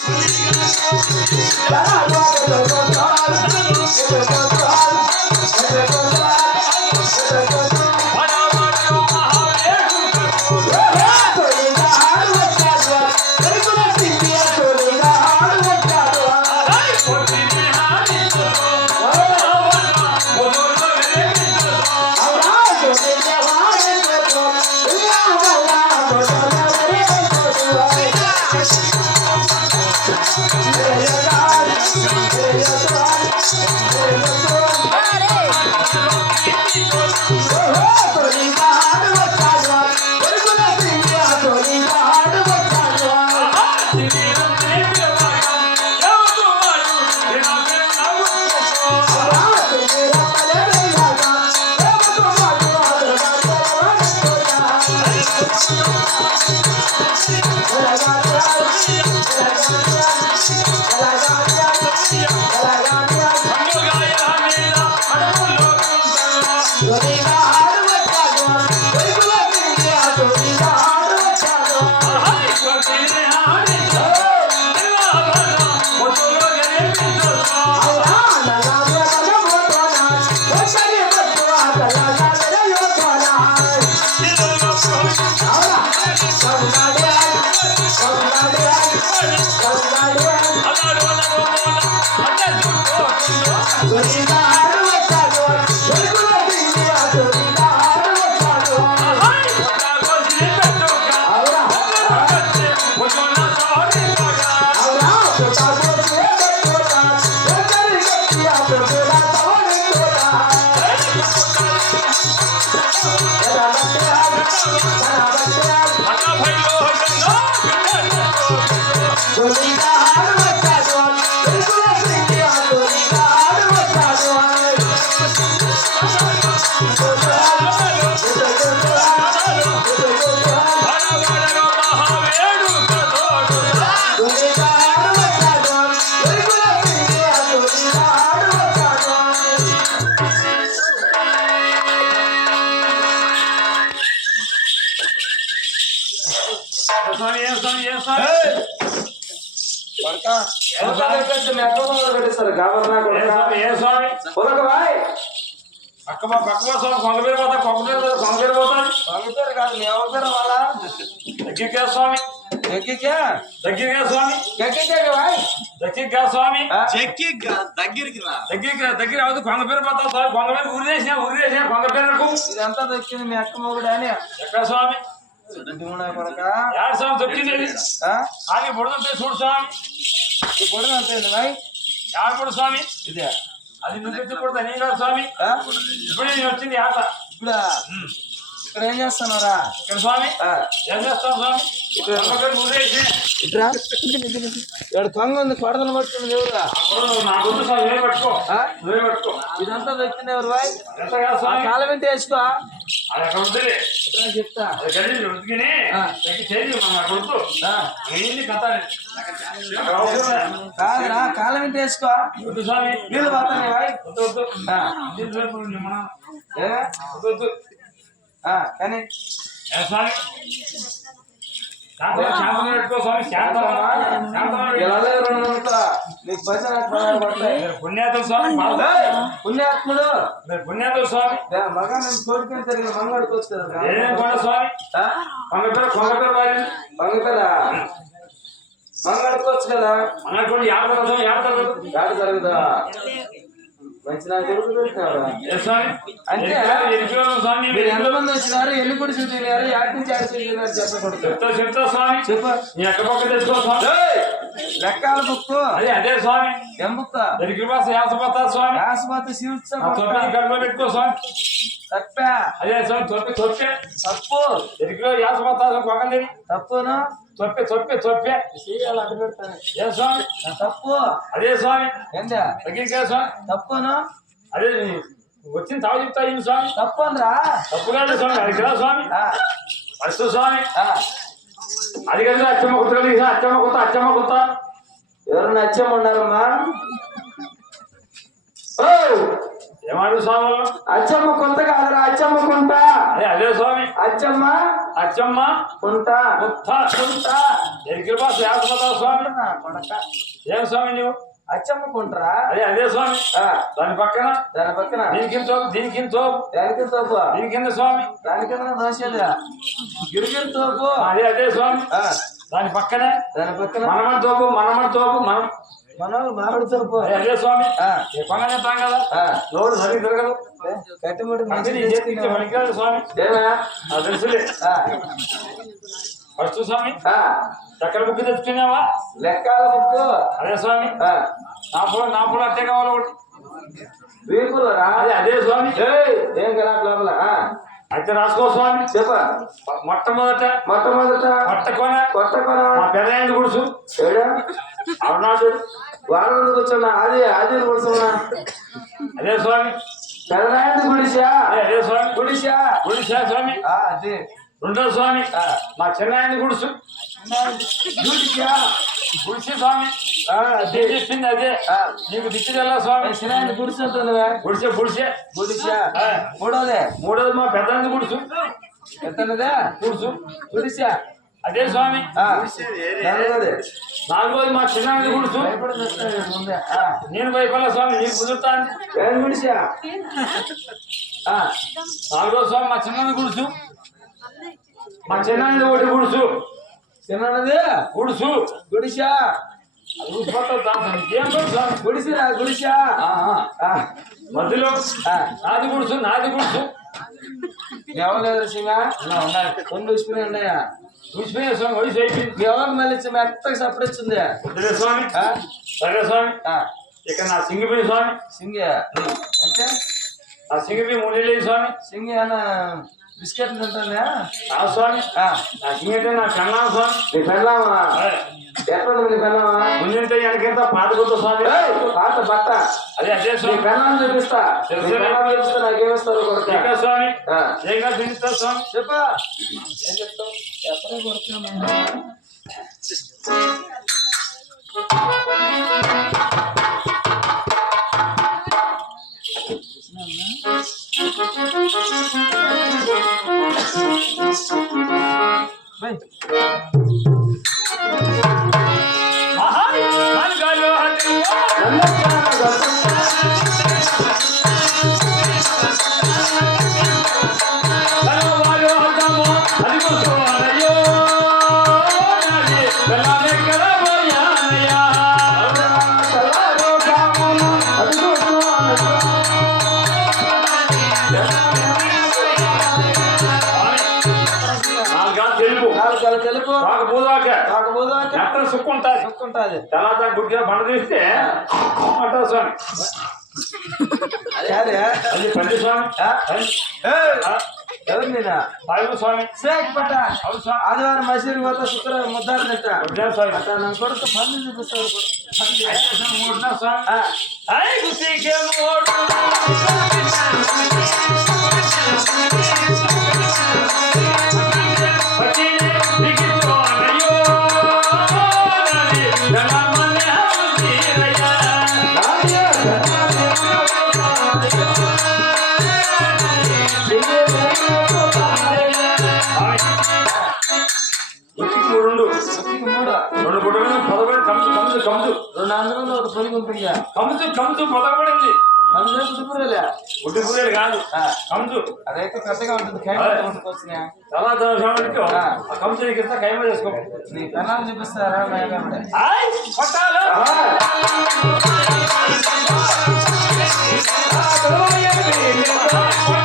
Thank you. స్వామి ఏం స్వామి ఏం స్వామి కొడకా ఏం స్వామి ఏం స్వామి అక్కమ్మ పక్కమ స్వామి కొంగ పేరు పోతా కొంగ పేరు పోతా కొంగ పేరు పోతా పంగుతారు కాదు మీ అవసరం వాళ్ళ దగ్గరికా స్వామి ఎక్కికే దగ్గరికా స్వామి ఎక్కికే బాయ్ దగ్గరికా స్వామి చెక్కి దగ్గరికి రా దగ్గరికి దగ్గర అవుతుంది కొంగ పేరు పోతా స్వామి కొంగ పేరు ఉరి చేసిన ఉరి చేసిన కొంగ పేరుకు ఇదంతా దొరికింది మీ అక్క మొగుడు అని ఎక్కడ స్వామి దిగునా కొడక యాడ స్వామి దొరికింది ఆగి బుడదంటే చూడు స్వామి ఈ పొడి అంతే బాయ్ యాడ కూడా స్వామి ఇదే అది నువ్వు పెట్టి కూడా నీ కాదు స్వామి ఆ? ఇప్పుడు నేను వచ్చింది ఆట ఇప్పుడు ఇక్కడ ఏం చేస్తున్నారా ఇక్కడ స్వామి. ఏం చేస్తాం స్వామి? ఇట్రా. ఇక్కడ కొంగ ఉంది కొడతలు పట్టుకుంది ఎవరురా ఇదంతా దొరికింది ఎవరు బాయ్? కాలం ఏంటి వేసుకో? చెప్తా. కాదురా కాలం ఏంటి వేసుకో? నీళ్ళు పోతాయి బాయ్. కానీ స్వామి? పెట్టుకో స్వామి పుణ్యాత్ముడు మీరు పుణ్యాతులు స్వామి మగ నేను కోరికని తిరిగి మంగళకి వస్తుంది స్వామి? కొంగ పేరు కొంగ పేరు వారి మంగ కదా మంగళకి వచ్చు కదా. మనకు యాభై స్వామి యాభై గాడి ఎంతమంది వచ్చినారు? ఎన్ని గుడిసి తిరిగారు? యాటి నుంచి యాడి తిరిగారు చెప్పకూడదు. చెప్తా చెప్తా స్వామి. చెప్పు. లెక్కాల బుక్కు అదే అదే స్వామి. పెట్టుకో తప్పా. అదే స్వామి తొప్పి తొప్పి. తప్పు. ఎరికలో యాసపత్తా కొకండి తప్పును. తొప్పి తొప్పి తొప్పి. చేయాలి అడ్డు పెడతాను. ఏ స్వామి? తప్పు. అదే స్వామి. ఏందా? తగ్గిక స్వామి. తప్పును. అదే నీ వచ్చిన తావు చెప్తా స్వామి. తప్పు అనరా తప్పు కాదు స్వామి. అది కదా స్వామి. ఫస్ట్ స్వామి. అది కదా అచ్చమ్మ కుత్త కలిగి అచ్చమ్మ కుత్త అచ్చమ్మ కుత్త ఎవరన్నా వచ్చేమన్నారమ్మా ఓ ఏమాడు స్వామి? అచ్చమ్మ కొంత కాదురా అచ్చమ్మ కుంట అదే అదే స్వామి. అచ్చమ్మ? అచ్చమ్మ? కుంట ముత్త కుంట ఎరికిల బాస్ స్వామి? ఏం స్వామి నువ్వు అచ్చమ్మ కుంటరా అదే అదే స్వామి. ఆ, దాని పక్కన దాని పక్కన. దీని కింద తోపు దీని కింద తోపు. దానికి తోపు. దీని కింద స్వామి. దాని కింద దోశది గిరిగిరి తోపు. అదే అదే స్వామి. ఆ, దాని పక్కనే దాని పక్కన. మనమడి తోపు మనమడి తోపు మనం. మనోళ్ళు మామిడి తోపు. అదే స్వామి. పంగ చెప్తాం కదా. ఆ, నోడు సరిగ్గా తిరగదు. ఏ, కట్టిముడి అంటే మంచి నీ చేతికి పనికిరాదు స్వామి? నాకు తెలుసులే. ఫస్ట్ స్వామి? చక్కెర బుక్కి తెచ్చుకున్నావా? లెక్కాల ముక్కు అదే స్వామి? నా పూల నా పూల అట్టే కావాలి ఒకటి. అదే అదే స్వామి. ఏం కదా లోపల అయితే రాసుకో స్వామి. చెప్ప. మొట్టమొదట మొట్టమొదట పట్ట కొన కొత్త కొన మా పెదయంది గుడుసు అరుణాచల్. వారం కూర్చున్నా. అది అది కూర్చున్నా. అదే స్వామి. పెదనాయంది గుడిసా? అదే అదే స్వామి. గుడిసా? గుడిసా స్వామి? అది. రెండో స్వామి మా చిన్నాయంది గుడుసు. గుడిసా స్వామి. చెప్పింది అదే. నీకు దిక్కుదల్లా స్వామి? చిన్నాయన గుడిసె ఉంటుందివే గుడిసే గుడిసే. గుడిసా. మూడోదే? మూడోది మా పెద్దంది గుడుసు. ఎంతన్నదే గుడుసు. గుడిసా? అదే స్వామి. నాలుగోది? నాలుగోది మా చిన్నాయంది గుడుసు. నేను భయపడలే స్వామి నీకు కుదురుతాను గుడిసా? ఆ, నాలుగో స్వామి మా చిన్నది గుడుసు. మా చిన్నది ఒకటి గుడుసు? చిన్నది గుడుసు గుడిసా? గుడిసు గుడిసా? ఆ, ఆ. ఆ, మధ్యలో ఆ, నాది గుడుసు నాది గుడుసు. ఎవరు ఉండాలి రెండు ఉసిరి ఉన్నాయా? చూసిపోయే స్వామి వయసు అయిపోయింది. ఎవరు మళ్ళీ మెత్తగా సపరిస్తుంది స్వామి? ఆ, సరే స్వామి? ఆ, ఇక నా సింగిపోయి స్వామి. సింగి. అంటే? నా సింగిపోయి మూడేళ్ళు స్వామి. సింగి అన్న బిస్కెట్ తింటుందా నా స్వామి. ఆ, నా కన్నా స్వామి. నీ పెళ్ళామా. ఎక్కడ నీ పెళ్ళామా? ముందుంటే వెనకంతా పాత కొత్త స్వామి? పాత బట్ట. అదే అదే నీ స్వామి. పెళ్ళాన్ని చూపిస్తా. నీ. పెళ్ళాన్ని చూపిస్తే నాకేమిస్తారు కొడుక? స్వామి? ఆ, ఏగా తింటా స్వామి. చెప్పా. ఏం చెప్తావు? ఎప్పుడే కొడుతున్నా ఆహా! అనగాలో హతియో! ఎక్కడ సుక్కుంటాది? చెప్పుకుంటాది తెల్లాత గుడ్డిగా బండ తీస్తే అంటారు స్వామి. అదే పండి స్వామి? ఎవరు నేనా ఆదివారం మసీదు పోతా శుక్రవారం ముద్దారు నా కొడుకు పనులు గుసికే మూడు కమ్సు పదకొండింది అందులో కుటుంబరాలే గుడ్డి కూరేలు కాదు ఆ, అదైతే పెద్దగా ఉంటుంది ఖైమా కొనుక్కొచ్చినా చాలా స్వామికి ఆ కమ్సు నీకు ఇస్తా కైమ చేసుకో నీ కన్నాలు చూపిస్తారా gloria mía,